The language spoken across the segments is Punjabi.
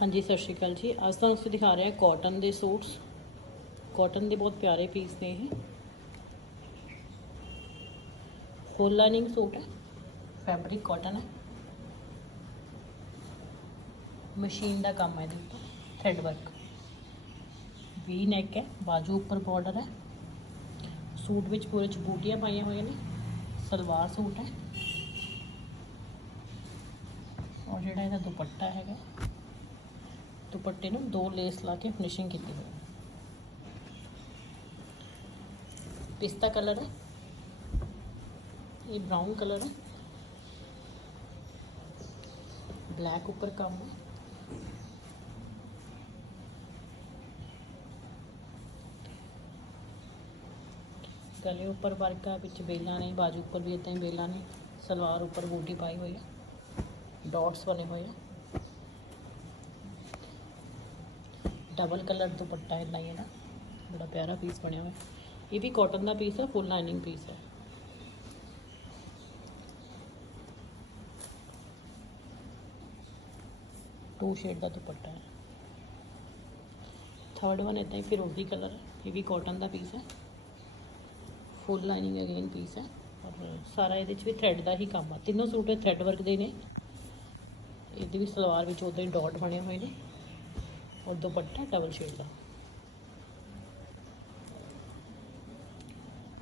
ਹਾਂਜੀ, ਸਤਿ ਸ਼੍ਰੀ ਅਕਾਲ ਜੀ। ਅੱਜ ਤੁਹਾਨੂੰ ਅਸੀਂ ਦਿਖਾ ਰਹੇ ਹਾਂ ਕਾਟਨ ਦੇ ਸੂਟਸ। ਕਾਟਨ ਦੇ ਬਹੁਤ ਪਿਆਰੇ ਪੀਸ ਨੇ ਇਹ। ਫੁੱਲ ਲਾਈਨਿੰਗ ਸੂਟ ਹੈ। ਫੈਬਰਿਕ ਕਾਟਨ ਹੈ। ਮਸ਼ੀਨ ਦਾ ਕੰਮ ਹੈ ਇਹਦੇ ਉੱਪਰ। ਥ੍ਰੈਡ ਵਰਕ ਵੀ ਨੈਕ ਹੈ। ਬਾਜੂ ਉੱਪਰ ਬਾਰਡਰ ਹੈ। ਸੂਟ ਵਿੱਚ ਪੂਰੇ ਚ ਬੂਟੀਆਂ ਪਾਈਆਂ ਹੋਈਆਂ ਨੇ। ਸਲਵਾਰ ਸੂਟ ਹੈ। ਔਰ ਜਿਹੜਾ ਇਹਦਾ ਦੁਪੱਟਾ ਹੈਗਾ। ਦੁਪੱਟੇ ਨੂੰ ਦੋ ਲੇਸ ਲਾ ਕੇ ਫਿਨਿਸ਼ਿੰਗ ਕੀਤੀ ਹੋਈ ਹੈ ਪਿਸਤਾ ਕਲਰ ਹੈ ਇਹ ਬ੍ਰਾਊਨ ਕਲਰ ਹੈ ਬਲੈਕ ਉੱਪਰ ਕੰਮ ਹੈ ਗਲੇ ਉੱਪਰ ਵਰਕ ਆ ਵਿੱਚ ਬੇਲਾਂ ਨੇ ਬਾਜੂ ਉੱਪਰ ਵੀ ਇਦਾਂ ਹੀ ਬੇਲਾਂ ਨੇ ਸਲਵਾਰ ਉੱਪਰ ਬੂਟੀ ਪਾਈ ਹੋਈ ਹੈ ਡਾਟਸ ਬਣੇ ਹੋਏ ਆ ਡਬਲ ਕਲਰ ਦੁਪੱਟਾ ਹੈ ਨਹੀਂ ਇਹਦਾ ਬੜਾ ਪਿਆਰਾ ਪੀਸ ਬਣਿਆ ਹੋਇਆ। ਇਹ ਵੀ ਕਾਟਨ ਦਾ ਪੀਸ ਹੈ ਫੁੱਲ ਲਾਈਨਿੰਗ ਪੀਸ ਹੈ ਟੂ ਸ਼ੇਡ ਦਾ ਦੁਪੱਟਾ ਹੈ। ਥਰਡ ਵਨ ਇਦਾਂ ਹੀ ਫਿਰੋਜ਼ੀ ਕਲਰ, ਇਹ ਵੀ ਕਾਟਨ ਦਾ ਪੀਸ ਹੈ ਫੁੱਲ ਲਾਈਨਿੰਗ ਅਗੇਨ ਪੀਸ ਹੈ ਔਰ ਸਾਰਾ ਇਹਦੇ ਚ ਵੀ ਥ੍ਰੈਡ ਦਾ ਹੀ ਕੰਮ ਆ। ਤਿੰਨੋਂ ਸੂਟ ਇਹ ਥ੍ਰੈਡ ਵਰਕ ਦੇ ਨੇ। ਇਹਦੀ ਵੀ ਸਲਵਾਰ ਵਿੱਚ ਉਦਾਂ ਹੀ ਡਾਟ ਬਣੇ ਹੋਏ ਨੇ। ਔਰ ਦੁਪੱਟਾ ਡਬਲ ਸ਼ੇਡ ਦਾ।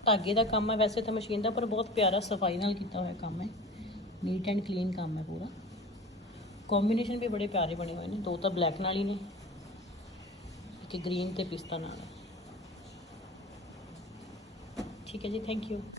ਧਾਗੇ ਦਾ ਕੰਮ ਹੈ ਵੈਸੇ ਤਾਂ ਮਸ਼ੀਨ ਦਾ, ਪਰ ਬਹੁਤ ਪਿਆਰਾ ਸਫ਼ਾਈ ਨਾਲ ਕੀਤਾ ਹੋਇਆ ਕੰਮ ਹੈ। ਨੀਟ ਐਂਡ ਕਲੀਨ ਕੰਮ ਹੈ ਪੂਰਾ। ਕੰਬੀਨੇਸ਼ਨ ਵੀ ਬੜੇ ਪਿਆਰੇ ਬਣੇ ਹੋਏ ਨੇ, ਦੋ ਤਾਂ ਬਲੈਕ ਨਾਲ ਹੀ ਨੇ, ਇੱਕ ਗ੍ਰੀਨ ਤੇ ਪਿਸਤਾ ਨਾਲ ਠੀਕ ਹੈ ਜੀ ਥੈਂਕ ਯੂ